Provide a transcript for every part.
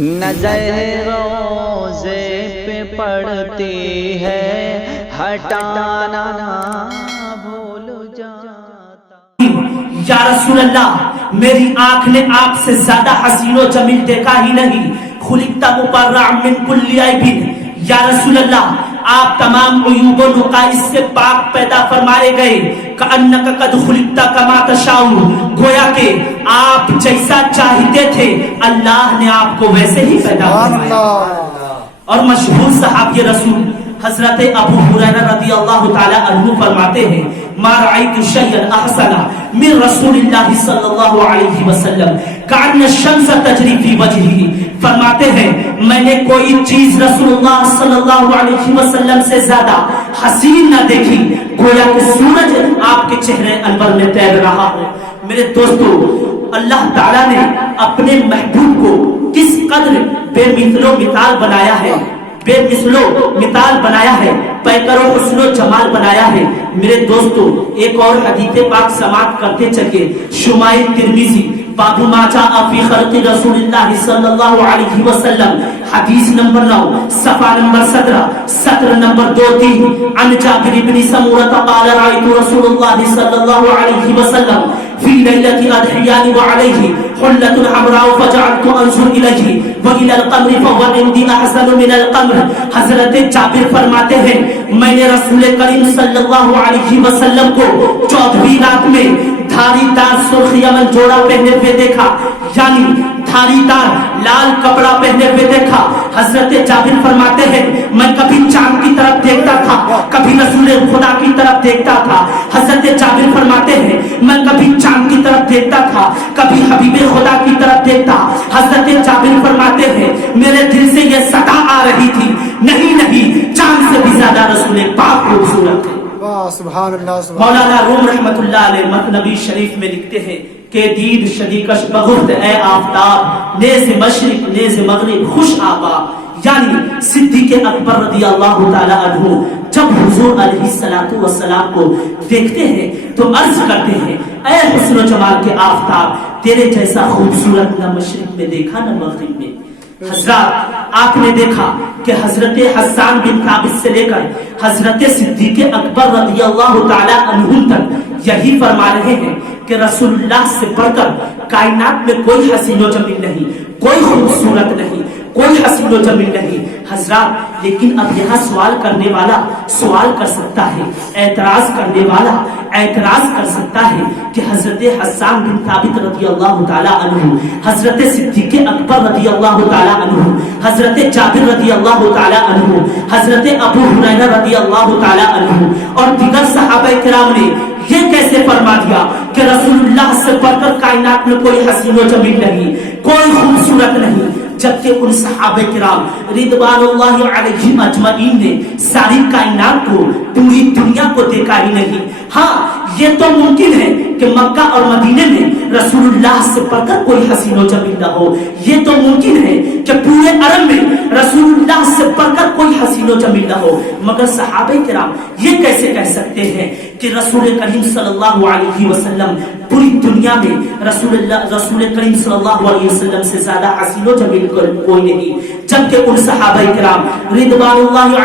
نظر روزے پہ پڑتی ہے ہٹانا بھول جاتا۔ یا رسول اللہ میری آنکھ نے آپ سے زیادہ حسین و جمیل دیکھا ہی نہیں، خلقت مبرعا من کل عیب۔ یا رسول اللہ آپ تمام عیوب و نقائص سے پاک پیدا فرمائے گئے، کأنک قد خلقت کما تشاء، گویا کہ آپ جیسا چاہتے تھے اللہ نے آپ کو ویسے ہی پیدا فرمایا۔ اور مشہور صحابی رسول حضرت ابو ہریرہ رضی اللہ تعالی عنہ فرماتے ہیں ما رأیت شیئا احسن من رسول اللہ صلی اللہ علیہ وسلم کأن الشمس تجری فی وجہہ۔ فرماتے ہیں میں نے کوئی چیز رسول اللہ صلی اللہ علیہ وسلم سے زیادہ حسین نہ دیکھی، گویا کہ سورج آپ کے چہرے انور میں تیر رہا ہو۔ میرے دوستو، اللہ تعالیٰ نے اپنے محبوب کو کس قدر بے مثل و مثال بنایا ہے، بے مثل و مثال بنایا ہے، پیکر و حسن و جمال بنایا ہے۔ میرے دوستو ایک اور حدیث پاک سماعت کرتے چلے، شمائل ترمذی باب ما جاء فی خلق رسول اللہ صلی اللہ علیہ وسلم، حدیث نمبر 9 صفحہ نمبر 17 سطر نمبر 2-3 عن جابر بن سمورة قال رأيت رسول اللہ صلی اللہ علیہ وسلم فی لیلۃ اضحیاء وعلیہ حلة حمراء فجعلت انظر الیہ وإلی القمر فهو عندی احسن من القمر۔ حضرت جابر فرماتے ہیں میں نے رسول کریم صلی اللہ علیہ وسلم کو 14ویں رات میں دھاری دار سرخ یمن جوڑا پہنے ہوئے دیکھا، یعنی دھاری دار لال کپڑا پہنے ہوئے دیکھا۔ حضرت جابر فرماتے ہیں میں کبھی چاند کی طرف دیکھتا تھا، کبھی رسول خدا کی طرف دیکھتا تھا۔ حضرت جابر فرماتے ہیں میں کبھی چاند کی طرف دیکھتا تھا، کبھی حبیب خدا کی طرف دیکھتا۔ حضرت جابر فرماتے ہیں میرے دل سے یہ صدا آ رہی تھی، نہیں چاند سے بھی زیادہ رسول پاک خوبصورت ہے۔ سبحان اللہ سبحان مولانا روم رحمت اللہ علیہ مطنبی شریف میں لکھتے ہیں کہ دید شدیکش بغرد اے آفتاب، نیز مشرق نیز مغرب خوش آباد۔ یعنی صدیق اکبر رضی اللہ تعالی عنہ جب حضور علیہ السلام کو دیکھتے ہیں تو عرض کرتے ہیں اے حسن و جمال کے آفتاب، تیرے جیسا خوبصورت نہ مشرق میں دیکھا نہ مغرب میں۔ حضرات آپ نے دیکھا کہ حضرت حسان بن ثابت سے لے کر حضرت صدیق اکبر رضی اللہ تعالی عنہ تک یہی فرما رہے ہیں کہ رسول اللہ سے بڑھ کر کائنات میں کوئی حسین و جمیل نہیں، کوئی خوبصورت نہیں، کوئی حسین و جمیل نہیں۔ حضرات لیکن اب یہاں سوال کرنے والا سوال کر سکتا ہے، اعتراض کرنے والا اعتراض کر سکتا ہے کہ حضرت حسان بن ثابت رضی اللہ تعالی عنہ، حضرت صدیق اکبر رضی اللہ تعالی عنہ، حضرت جابر رضی اللہ تعالی عنہ، حضرت ابو ہریرہ رضی اللہ تعالی عنہ اور دیگر صحابہ کرام نے یہ کیسے فرما دیا کہ رسول اللہ سے بڑھ کر کائنات میں کوئی حسین و جمیل نہیں، کوئی خوبصورت نہیں، جبکہ ان صحابہ کرام رضوان اللہ علیہم اجمعین نے ساری کائنات کو، پوری دنیا کو دیکھا ہی نہیں۔ ہاں یہ تو ممکن ہے کہ مکہ اور مدینے میں رسول اللہ سے بڑھ کر کوئی حسین و جمیل نہ ہو، یہ تو ممکن ہے کہ پورے عرب میں رسول اللہ سے بڑھ کر کوئی حسین و جمیل نہ ہو، مگر صحابہ کرام یہ کیسے کہہ سکتے ہیں کہ رسول کریم صلی اللہ علیہ وسلم پوری دنیا میں رسول کریم صلی اللہ علیہ وسلم سے زیادہ حسین و جمیل کوئی نہیں، جبکہ ان صحابہ کرام رضوان اللہ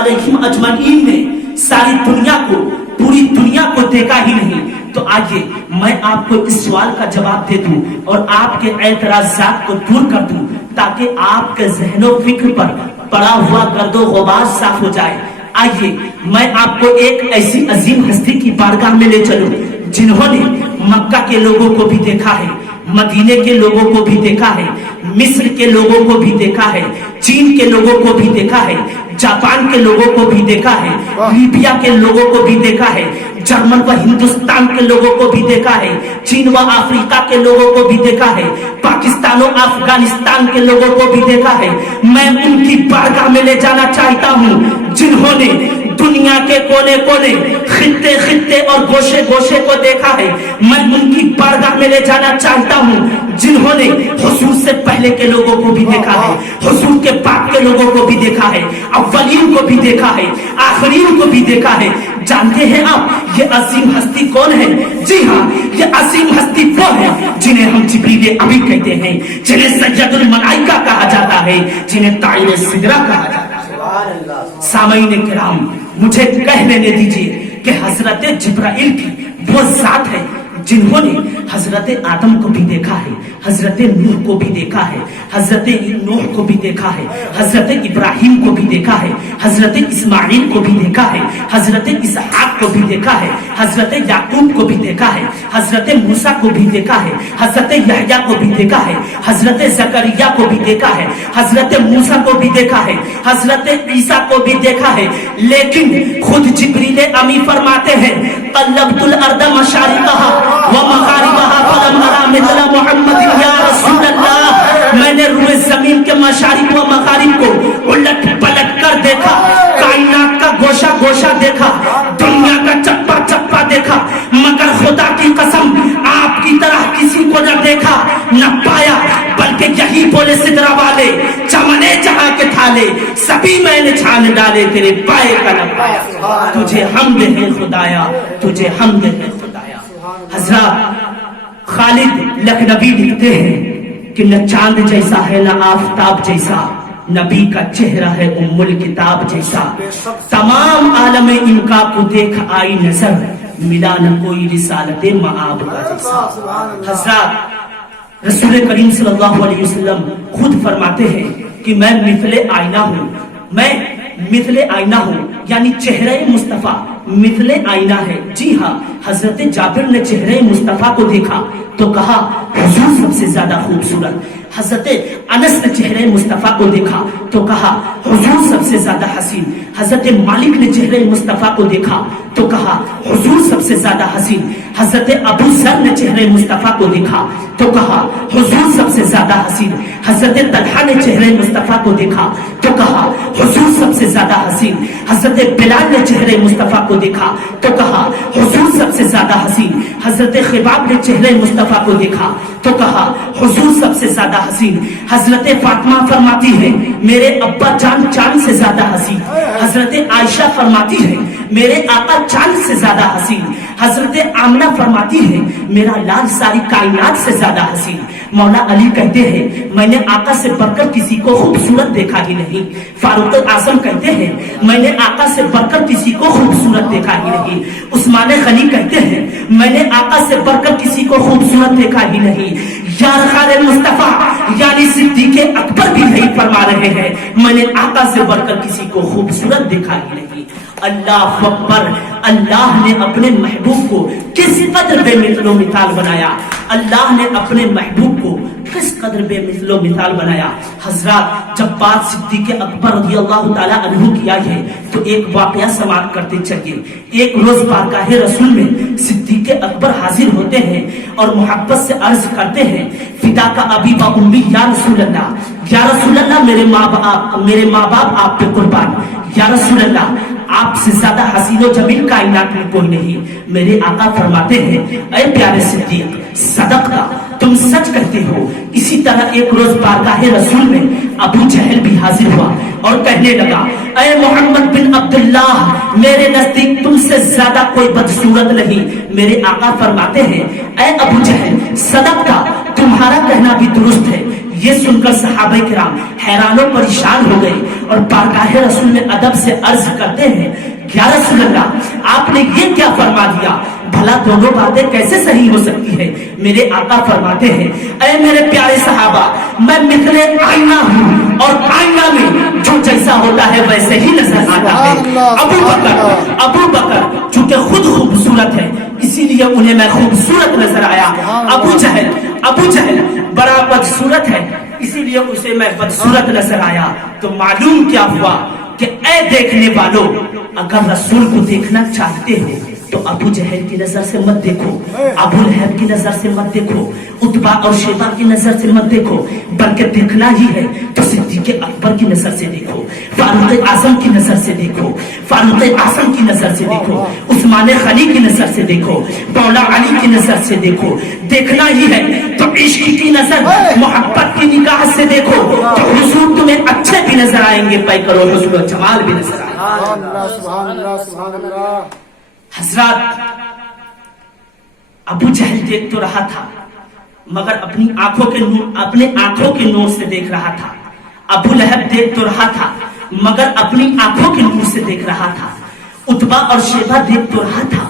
علیہم اجمعین نے ساری دنیا کو، پوری دنیا کو دیکھا ہی نہیں۔ تو آئیے میں آپ کو اس سوال کا جواب دے دوں اور آپ کے اعتراضات کو دور کر دوں تاکہ آپ کے ذہن و فکر پر پڑا ہوا گرد و غبار صاف ہو جائے۔ آئیے میں آپ کو ایک ایسی عظیم ہستی کی بارگاہ میں لے چلوں جنہوں نے مکہ کے لوگوں کو بھی دیکھا ہے، مدینے کے لوگوں کو بھی دیکھا ہے، مصر کے لوگوں کو بھی دیکھا ہے، چین کے لوگوں کو بھی دیکھا ہے، جاپان کے لوگوں کو بھی دیکھا ہے، لیبیا کے لوگوں کو بھی دیکھا ہے، جرمن و ہندوستان کے لوگوں کو بھی دیکھا ہے، چین و افریقہ کے لوگوں کو بھی دیکھا ہے، پاکستان و افغانستان کے لوگوں کو بھی دیکھا ہے۔ میں ان کی بارگاہ میں لے جانا چاہتا ہوں جنہوں نے دنیا کے کونے کونے، خطے خطے اور گوشے گوشے کو دیکھا ہے۔ میں ان کی بارگاہ میں لے جانا چاہتا ہوں جنہوں نے حضور سے پہلے کے لوگوں کو بھی دیکھا ہے، حضور کے بعد کے لوگوں کو بھی دیکھا ہے، اولین کو بھی دیکھا ہے، آخرین کو بھی دیکھا ہے۔ جانتے ہیں آپ یہ عظیم ہستی کون ہے؟ جی ہاں، یہ عظیم ہستی وہ ہے جنہیں ہم جبریل امین کہتے ہیں، جنہیں سید الملائکہ کہا جاتا ہے جنہیں تعین صدرہ کہا جاتا ہے۔ سامعین کرام، مجھے کہہ لینے دیجئے کہ حضرت جبرائیل کی وہ ذات ہے جنہوں نے حضرت آدم کو بھی دیکھا ہے، حضرت نوح کو بھی دیکھا ہے، حضرت نوح کو بھی دیکھا ہے، حضرت ابراہیم کو بھی دیکھا ہے، حضرت اسماعیل کو بھی دیکھا ہے، حضرت اسحاق کو بھی دیکھا ہے، حضرت یعقوب کو بھی دیکھا ہے، حضرت موسیٰ کو بھی دیکھا ہے، حضرت یحییٰ کو بھی دیکھا ہے، حضرت زکریا کو بھی دیکھا ہے، حضرت موسیٰ کو بھی دیکھا ہے، حضرت عیسیٰ کو بھی دیکھا ہے۔ لیکن خود جبریل امی فرماتے ہیں قلبت الارض مشارقها ومغاربها فلم ارى مثل محمد یا رسول اللہ، میں نے روئے زمین کے مشارق و مغارب کو الٹ پلٹ کر دیکھا، کائنات کا گوشہ گوشہ دیکھا، دنیا کا چپا چپا دیکھا، مگر خدا کی قسم آپ کی طرح کسی کو نہ دیکھا نہ پایا، بلکہ یہی بولے سدرہ والے چمنے جہاں کے تھالے سبھی میں نے چھان ڈالے تیرے پائے کا نہ پایا، تجھے حمد ہے خدایا، تجھے حمد ہے خدایا۔ حضرات خالد لکھنوی لکھتے ہیں کہ نہ چاند جیسا ہے نہ آفتاب جیسا، نبی کا چہرہ ہے ام الکتاب جیسا، تمام عالم انکا کو دیکھ آئی نظر، ملا نہ کوئی رسالت معاب کا جیسا۔ حضرات رسول کریم صلی اللہ علیہ وسلم خود فرماتے ہیں کہ میں مثل آئینہ ہوں، میں مثل آئینہ ہوں، یعنی چہرہ مصطفیٰ مثل آئینہ ہے۔ جی ہاں، حضرت جابر نے چہرہ مصطفیٰ کو دیکھا تو کہا حضور سب سے زیادہ خوبصورت۔ حضرت انس نے چہرہ مصطفیٰ کو دیکھا تو کہا حضور سب سے زیادہ حسین۔ حضرت مالک نے چہرہ مصطفیٰ کو دیکھا تو کہا حضور سب سے زیادہ حسین۔ حضرت ابو ذر نے چہرہ مصطفیٰ کو دیکھا تو کہا حضور سب سے زیادہ حسین۔ حضرت طلحہ نے چہرہ مصطفیٰ کو دیکھا تو کہا حضور سب سے زیادہ حسین۔ حضرت بلال نے چہرہ مصطفیٰ کو دیکھا تو کہا حضور سب سے زیادہ حسین۔ حضرت خباب نے چہرہ مصطفیٰ کو دیکھا تو کہا حضور سب سے زیادہ حسین۔ حضرت فاطمہ فرماتی ہے میرے ابا جان چاند سے زیادہ حسین۔ حضرت عائشہ فرماتی ہے میرے آقا چاند سے زیادہ حسین۔ حضرت آمنہ فرماتی ہے میرا لال ساری کائنات سے زیادہ حسین۔ مولا علی کہتے ہیں میں نے آقا سے بڑھ کر کسی کو خوبصورت دیکھا ہی نہیں۔ فاروق اعظم کہتے ہیں میں نے آقا سے بڑھ کر کسی کو خوبصورت دیکھا ہی نہیں۔ عثمان غنی کہتے ہیں میں نے آقا سے بڑھ کر کسی کو خوبصورت دیکھا ہی نہیں۔ یار خال مصطفیٰ یعنی صدیق اکبر بھی نہیں فرما رہے ہیں میں نے آقا سے بڑھ کر کسی کو خوبصورت دیکھا ہی نہیں۔ اللہ اکبر، اللہ نے اپنے محبوب کو کس قدر بے مثل و مثال بنایا، اللہ نے اپنے محبوب کو کس قدر بے مثل و مثال بنایا۔ حضرات جب بات صدیق اکبر رضی اللہ تعالیٰ عنہ کی آئی ہے تو ایک واقعہ سماعت کرتے چلیے۔ ایک روز بارگاہ رسول میں صدیق اکبر حاضر ہوتے ہیں اور محبت سے عرض کرتے ہیں فدا کا ابی و امی یا رسول اللہ، یا رسول اللہ میرے ماں باپ آپ پہ قربان، یا رسول اللہ آپ سے زیادہ حسین و جمیل کائنات میں کوئی نہیں۔ میرے آقا فرماتے ہیں اے پیارے صدیق صدقہ، تم سچ کہتے ہو۔ اسی طرح ایک روز بارگاہ رسول میں ابو جہل بھی حاضر ہوا اور کہنے لگا اے محمد بن عبداللہ میرے نزدیک تم سے زیادہ کوئی بدصورت نہیں۔ میرے آقا فرماتے ہیں اے ابو جہل صدقہ، تمہارا کہنا بھی درست ہے۔ یہ سن کر صحابہ کرام حیران و پریشان ہو گئے اور بارگاہ رسول میں ادب سے عرض کرتے ہیں یا رسول اللہ آپ نے یہ کیا فرما دیا، بھلا دونوں باتیں کیسے صحیح ہو سکتی ہے؟ میرے آقا فرماتے ہیں اے میرے پیارے صحابہ میں مثل آئینہ ہوں اور آئینہ میں جو جیسا ہوتا ہے ویسے ہی نظر آتا ہے۔ ابو بکر چونکہ خود خوبصورت ہے اسی لیے انہیں میں خوبصورت نظر آیا۔ ابو جہل بڑا بدصورت ہے اسی لیے اسے میں بدصورت نظر آیا۔ تو معلوم کیا ہوا کہ اے دیکھنے والوں اگر رسول کو دیکھنا چاہتے ہو تو ابو جہل کی نظر سے مت دیکھو، ابو لہب کی نظر سے مت دیکھو، عتبہ اور شیبہ کی نظر سے مت دیکھو، بلکہ دیکھنا ہی ہے تو صدیق اکبر کی نظر سے دیکھو، فاروق اعظم کی نظر سے دیکھو، فاروق اعظم کی نظر سے دیکھو، عثمان غنی کی نظر سے دیکھو، مولا علی کی نظر سے دیکھو۔ دیکھنا ہی ہے تو عشق کی نظر محبت کی نگاہ سے دیکھو تو حضور تمہیں اچھے بھی نظر آئیں گے، پائی کرو حسن و جمال بھی نظر آئیں گے۔ حضرات ابو جہل دیکھ تو رہا تھا مگر اپنی آنکھوں کے نور سے دیکھ رہا تھا۔ ابو لہب دیکھ تو رہا تھا مگر اپنی آنکھوں کے نور سے دیکھ رہا تھا. عتبہ اور شیبہ دیکھ تو رہا تھا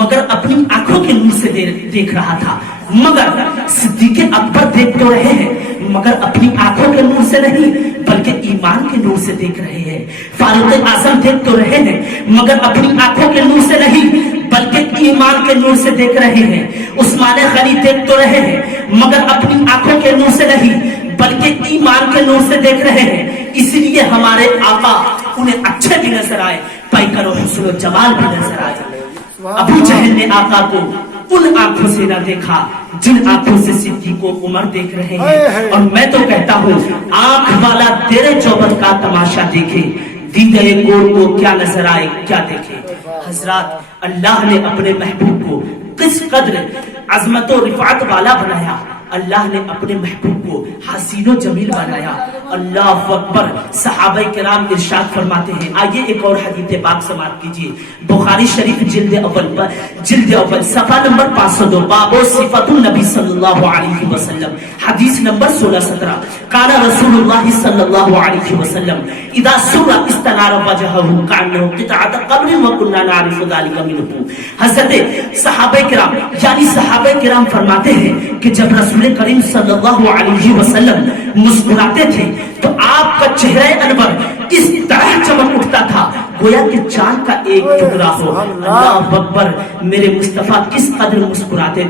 مگر اپنی آنکھوں کے نور سے دیکھ رہا تھا. مگر صدیق اکبر دیکھ تو رہے ہیں مگر اپنی آنکھوں کے نور سے نہیں بلکہ ایمان کے نور سے دیکھ رہے ہیں. فاروق اعظم دیکھ تو رہے ہیں مگر اپنی آنکھوں کے نور سے نہیں بلکہ ایمان کے نور سے دیکھ رہے ہیں. عثمان غنی دیکھ تو رہے ہیں مگر اپنی آنکھوں کے نور سے نہیں بلکہ ایمان کے نور سے دیکھ رہے ہیں. اسی لیے ہمارے آقا انہیں اچھے بھی نظر آئے, پیکر و حسن و جمال بھی نظر آئے. ابو جہل نے آقا کو ان آنکھوں سے نہ دیکھا جن آنکھوں سے صدیق و عمر دیکھ رہے ہیں. اور میں تو کہتا ہوں آنکھ والا تیرے چوبت کا تماشا دیکھے, دیدے گور کو کیا نظر آئے کیا دیکھے. حضرات, اللہ نے اپنے محبوب کو کس قدر عظمت و رفعت والا بنایا, اللہ نے اپنے محبوب کو حسین و جمیل بنایا. اللہ اکبر. صحابہ کرام ارشاد فرماتے ہیں, آئیے ایک اور حدیث پاک سماعت کیجیے. بخاری شریف جلد اول صفحہ نمبر 502, باب صفات النبی صلی اللہ علیہ وسلم, حدیث نمبر 1617. قال رسول اللہ صلی اللہ علیہ وسلم اذا سر استنار وجهه كانه قطعه قبر وكنا نعرف ذلك منه. حضرت صحابہ کرام یعنی صحابہ کرام فرماتے ہیں کہ جب رسول کریم صلی اللہ علیہ وسلم مسکراتے تھے تو آپ کا چہرہ انور اس طرح چمک اٹھتا تھا گویا کہ چاند کا ایک ٹکڑا ہو. اللہ اکبر. میرے مصطفیٰ کس قدر مسکراتے تھے.